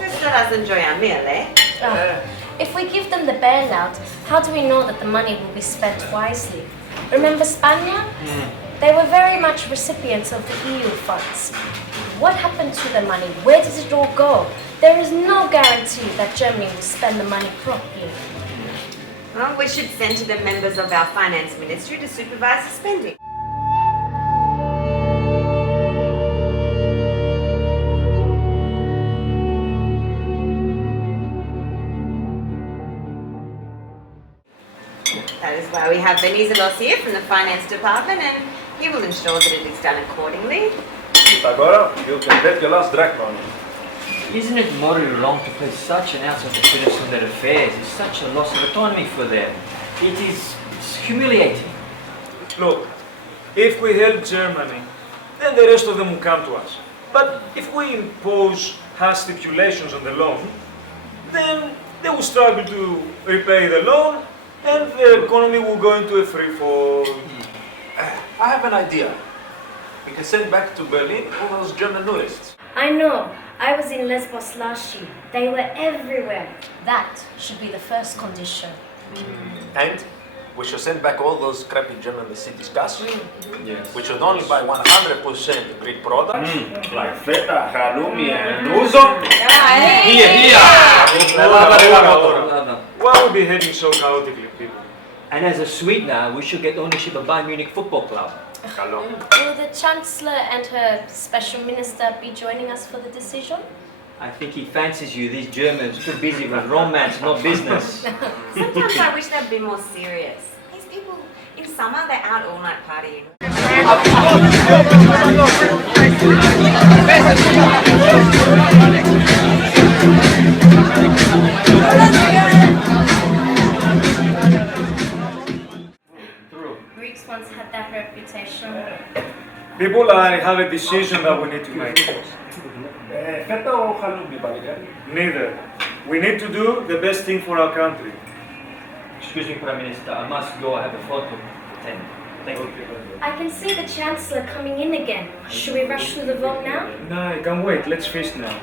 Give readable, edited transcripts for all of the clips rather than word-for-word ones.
Just let us enjoy our meal, eh? If we give them the bailout, how do we know that the money will be spent wisely? Remember Spania? They were very much recipients of the EU funds. What happened to the money? Where did it all go? There is no guarantee that Germany will spend the money properly. Well, we should send to the members of our finance ministry to supervise the spending. That is why we have Venizelos here from the finance department, and he will ensure that it is done accordingly. Agora, you can bet your last Drachma on it. Isn't it morally wrong to place such an outside citizen in their affairs? It's such a loss of autonomy for them. It's humiliating. Look, if we help Germany, then the rest of them will come to us. But if we impose harsh stipulations on the loan, then they will struggle to repay the loan, and the economy will go into a free fall. I have an idea. We can send back to Berlin all those German tourists. I know. I was in Lesbos last year. They were everywhere. That should be the first condition. And we should send back all those crappy German cities gas. Yes. We should only buy 100% Greek products. Like feta, halloumi and ouzo. Here! Why are we behaving so chaotically, people? And as a sweetener, we should get ownership of Bayern Munich Football Club. Hello. Will the Chancellor and her special minister be joining us for the decision? I think he fancies you. These Germans are too busy with romance, not business. Sometimes I wish they'd be more serious. These people, in summer, they're out all night partying. Greeks once had that reputation. People, I have a decision that we need to make. Feta or halloumi, Balikari? Neither. We need to do the best thing for our country. Excuse me, Prime Minister, I must go. I have a photo. Thank you. I can see the Chancellor coming in again. Should we rush through the vote now? No, I can't wait. Let's feast now.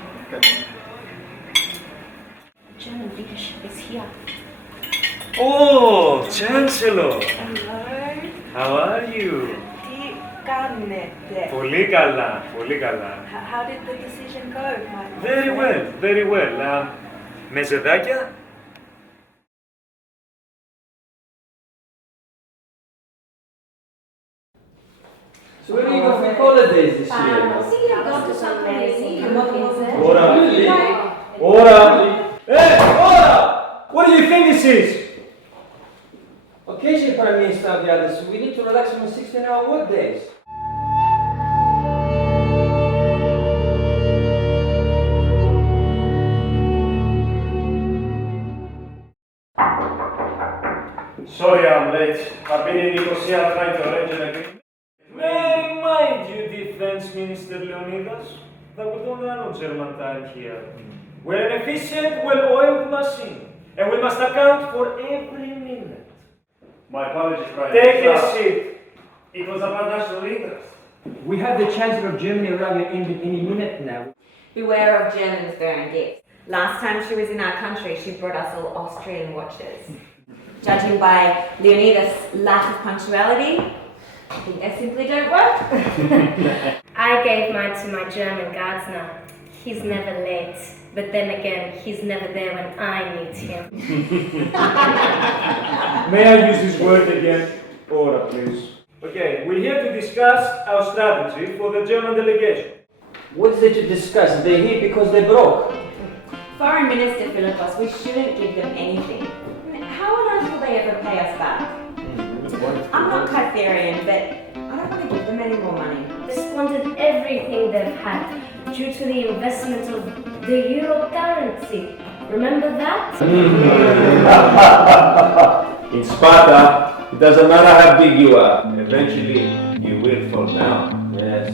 German leadership is here. Oh, Chancellor! Hello. How are you? Πολύ καλά, πολύ καλά. How did the decision go? Very well, very well. Με ζεδάκια? So where do you go for holidays this year? Ora! Hey, ora! What do you think this is? Occasionally, Prime Minister of the others, we need to relax on 16-hour work days. Sorry I'm late. I've been in Nicosia trying to arrange an agreement. May I remind you, Defense Minister Leonidas, that we don't run on German time here. We're an efficient, well-oiled machine, and we must account for every minute. My apologies, Prime Take Minister. a seat. It was about national interest. We have the Chancellor of Germany arriving any minute now. Beware of Germans bearing gifts. Last time she was in our country, she brought us all Austrian watches. Judging by Leonidas' lack of punctuality, I think they simply don't work. I gave mine to my German gardener. He's never late, but then again, he's never there when I need him. May I use this word again? Order, please. Okay, we're here to discuss our strategy for the German delegation. What is there to discuss? They're here because they're broke. Foreign Minister Philippos, we shouldn't give them anything. How on earth will they ever pay us back? I'm not Kytherian, but I don't want to give them any more money. They squandered everything they've had due to the investment of the Euro currency. Remember that? In Sparta, it doesn't matter how big you are. Eventually, you will fall down. Yes.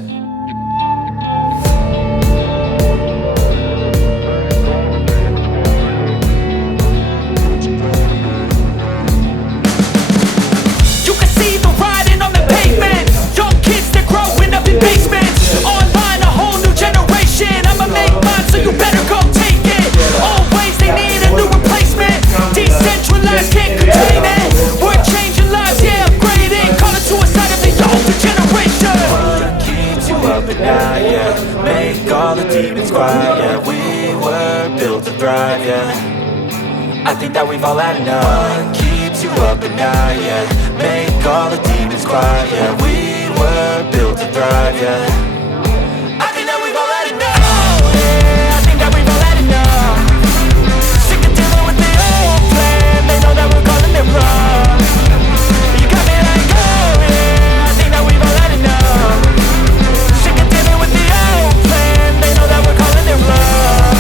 You can see the writing on the pavement. Young kids, they're growing up in basements. Online, a whole new generation. I'ma make mine, so you better go take it. Always, they need a new replacement. Decentralized, can't contain it. We're changing lives, yeah, upgrading. Call it suicide of the older generation. What keeps you up at night, yeah? Make all the demons quiet, yeah. We were built to thrive, yeah. I think that we've all had enough. What keeps you up at night, yeah? Make all the demons quiet, yeah. We were built to thrive, yeah. I think that we've all had enough. Yeah, I think that we've all had enough. Sick of dealing with the old plan. They know that we're calling it wrong. You got me like, oh yeah, I think that we've all had enough. Sick of dealing with the old plan. They know that we're calling it wrong.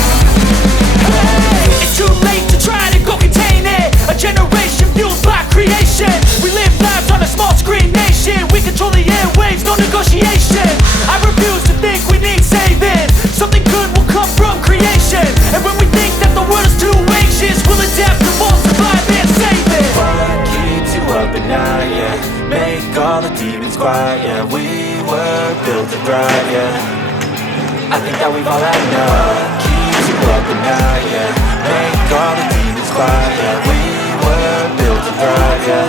Hey, It's too late to try to go contain it. A generation fueled by creation. We live lives on a small screen nation. We control the airwaves, no negotiation. I refuse to think we need saving. Something good will come from creation. And when we think that the world is too anxious, we'll adapt to all, survive and save it. what keeps you up at night, yeah? Make all the demons quiet, yeah. We were built to thrive, yeah. I think that we've all had enough. What keeps you up at night, yeah? Make all the demons quiet, yeah. We were built to thrive, yeah.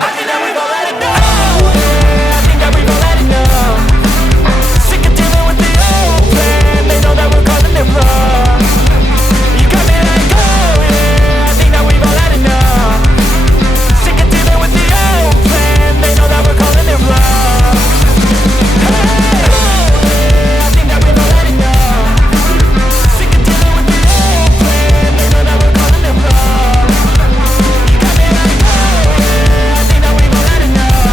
I think that we've all had enough. Yeah, I think that we've all had enough. Sick of dealing with the old plan. They know that we're calling it wrong. You got me like, oh yeah, I think that we've all had enough. Sick of dealing with the old plan. They know that we're calling it wrong. Hey, oh yeah, I think that we've all had enough. Sick of dealing with the old plan. They know that we're calling it wrong. You got me like, oh yeah, I think that we've all had enough.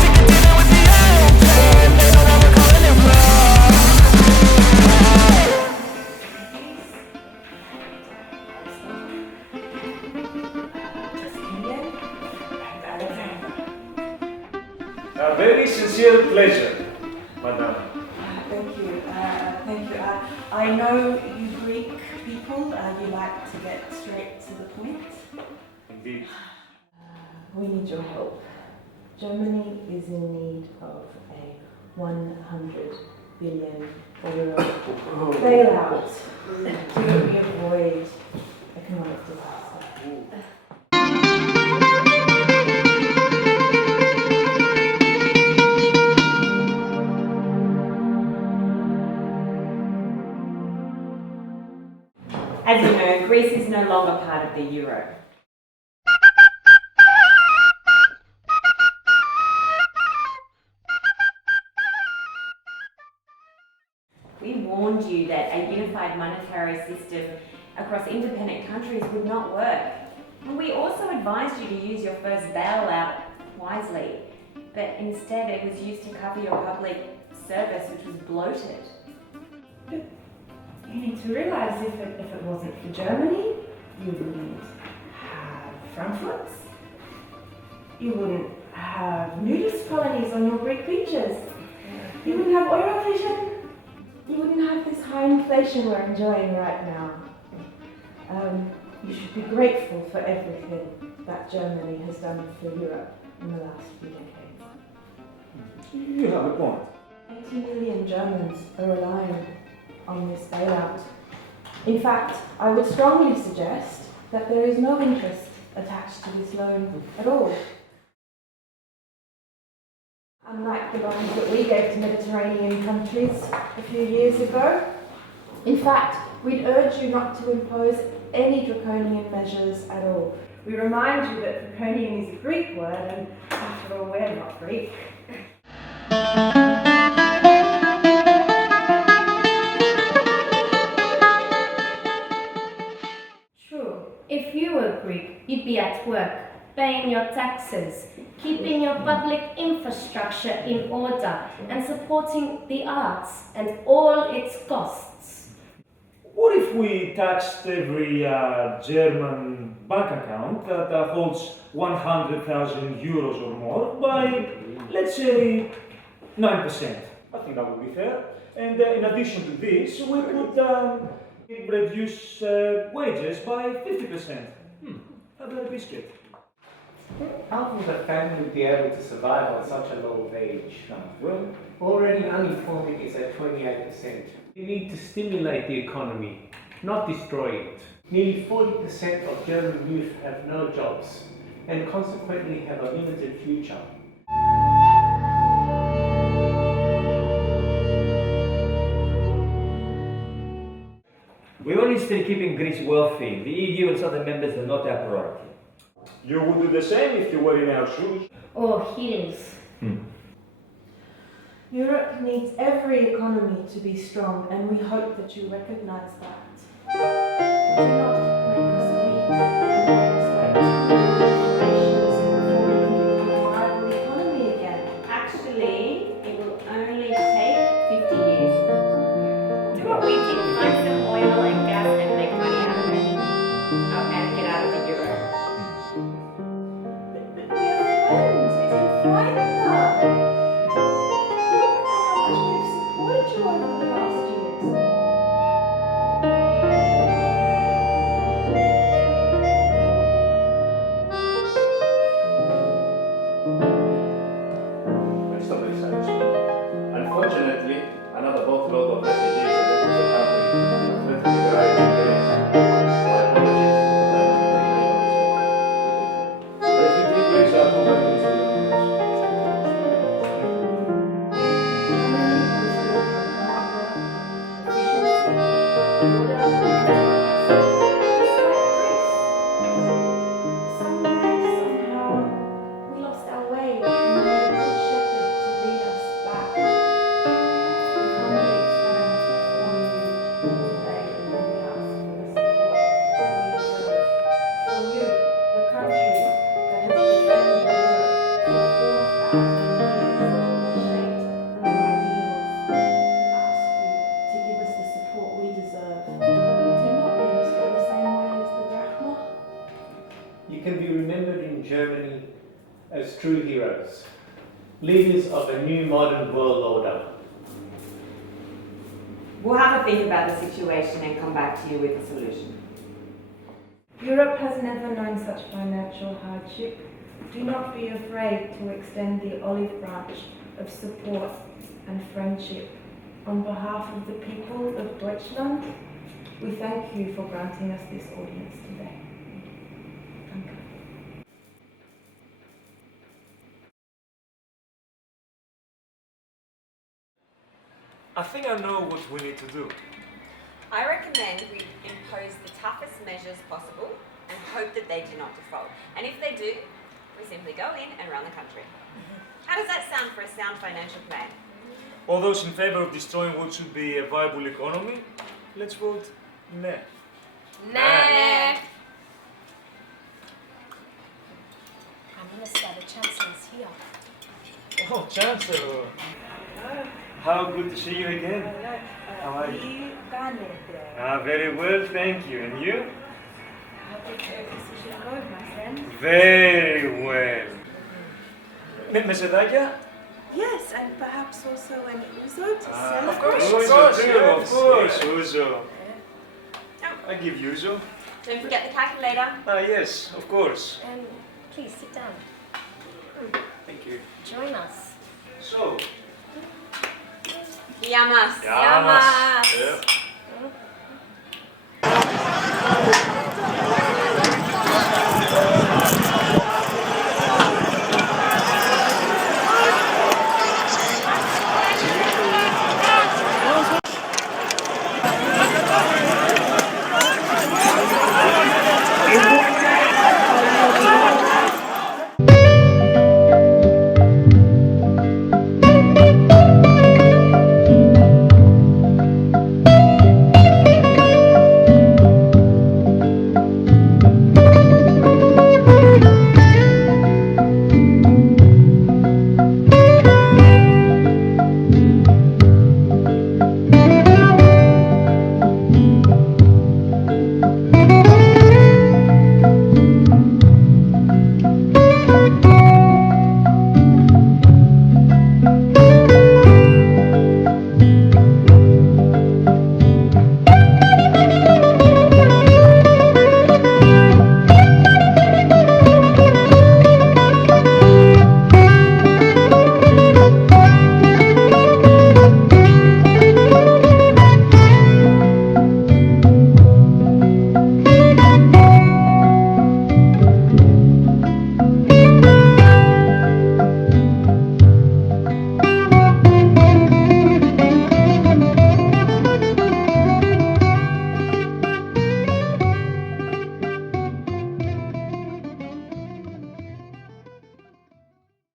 Sick of dealing with the old plan. They know that we're calling it wrong. A very sincere pleasure, madam. Thank you. Thank you. I know you Greek people, you like to get straight to the point. Indeed. We need your help. Germany is in need of a 100 billion euro bailout to avoid economic disaster. As you know, Greece is no longer part of the Euro. We warned you that a unified monetary system across independent countries would not work. And we also advised you to use your first bailout wisely, but instead it was used to cover your public service, which was bloated. You need to realise if it wasn't for Germany, you wouldn't have Frankfurt, you wouldn't have nudist colonies on your Greek beaches, you wouldn't have Eurovision, you wouldn't have this high inflation we're enjoying right now. You should be grateful for everything that Germany has done for Europe in the last few decades. You have a point. 80 million Germans are relying on this bailout. In fact, I would strongly suggest that there is no interest attached to this loan at all. Unlike the loans that we gave to Mediterranean countries a few years ago. In fact, we'd urge you not to impose any draconian measures at all. We remind you that draconian is a Greek word, and after all, we're not Greek. True. If you were Greek, you'd be at work, paying your taxes, keeping your public infrastructure in order, and supporting the arts and all its costs. What if we taxed every German bank account that holds 100,000 euros or more by, let's say, 9%? I think that would be fair. And in addition to this, we could reduce wages by 50%. How about a biscuit? How would a family be able to survive on such a low wage? Well, Already unemployment is at 28%. We need to stimulate the economy, not destroy it. Nearly 40% of German youth have no jobs and consequently have a limited future. We are interested in keeping Greece wealthy. The EU and other members are not our priority. you would do the same if you were in our shoes. Or heels. Europe needs every economy to be strong, and we hope that you recognise that. Do not make us weak and make us wait generations before we can become a viable economy again. Actually, it will only take 50 years. Do what we did, find some oil and gas and make money out of it. Oh, and get out of the euro. But we are friends. We can find them. Look at how much we've supported you over the last years. Stop this, unfortunately, another boatload of refugees are left the country and threatening the rights of Greece. My apologies. Refugee Greece are too many to be Somehow, we lost our way and we need a good shepherd to lead us back. We humbly stand before you today and we ask for the support we deserve. For you, the country that has defended Europe for 4,000 years, shaped our ideals, ask you to give us the support we deserve. Do not leave us go the same way as the Drachma. You can be remembered in Germany as true heroes, leaders of a new modern world order. We'll have a think about the situation and come back to you with a solution. Europe has never known such financial hardship. Do not be afraid to extend the olive branch of support and friendship. On behalf of the people of Deutschland, we thank you for granting us this audience today. Danke. I think I know what we need to do. I recommend we impose the toughest measures possible and hope that they do not default. And if they do, we simply go in and run the country. How does that sound for a sound financial plan? All those in favor of destroying what should be a viable economy, let's vote nay. Nah. Prime Minister, the Chancellor's here. Oh, Chancellor. How good to see you again. How are you? Very well, thank you. And you? How did your decision go, my friend? Very well. Με σεδάκια? Yes, and perhaps also an ouzo to celebrate. Of course, ouzo. I give you ouzo. Don't forget the calculator. Yes, of course. Please sit down. Thank you. Join us. So, Yamas. Yamas. Yeah.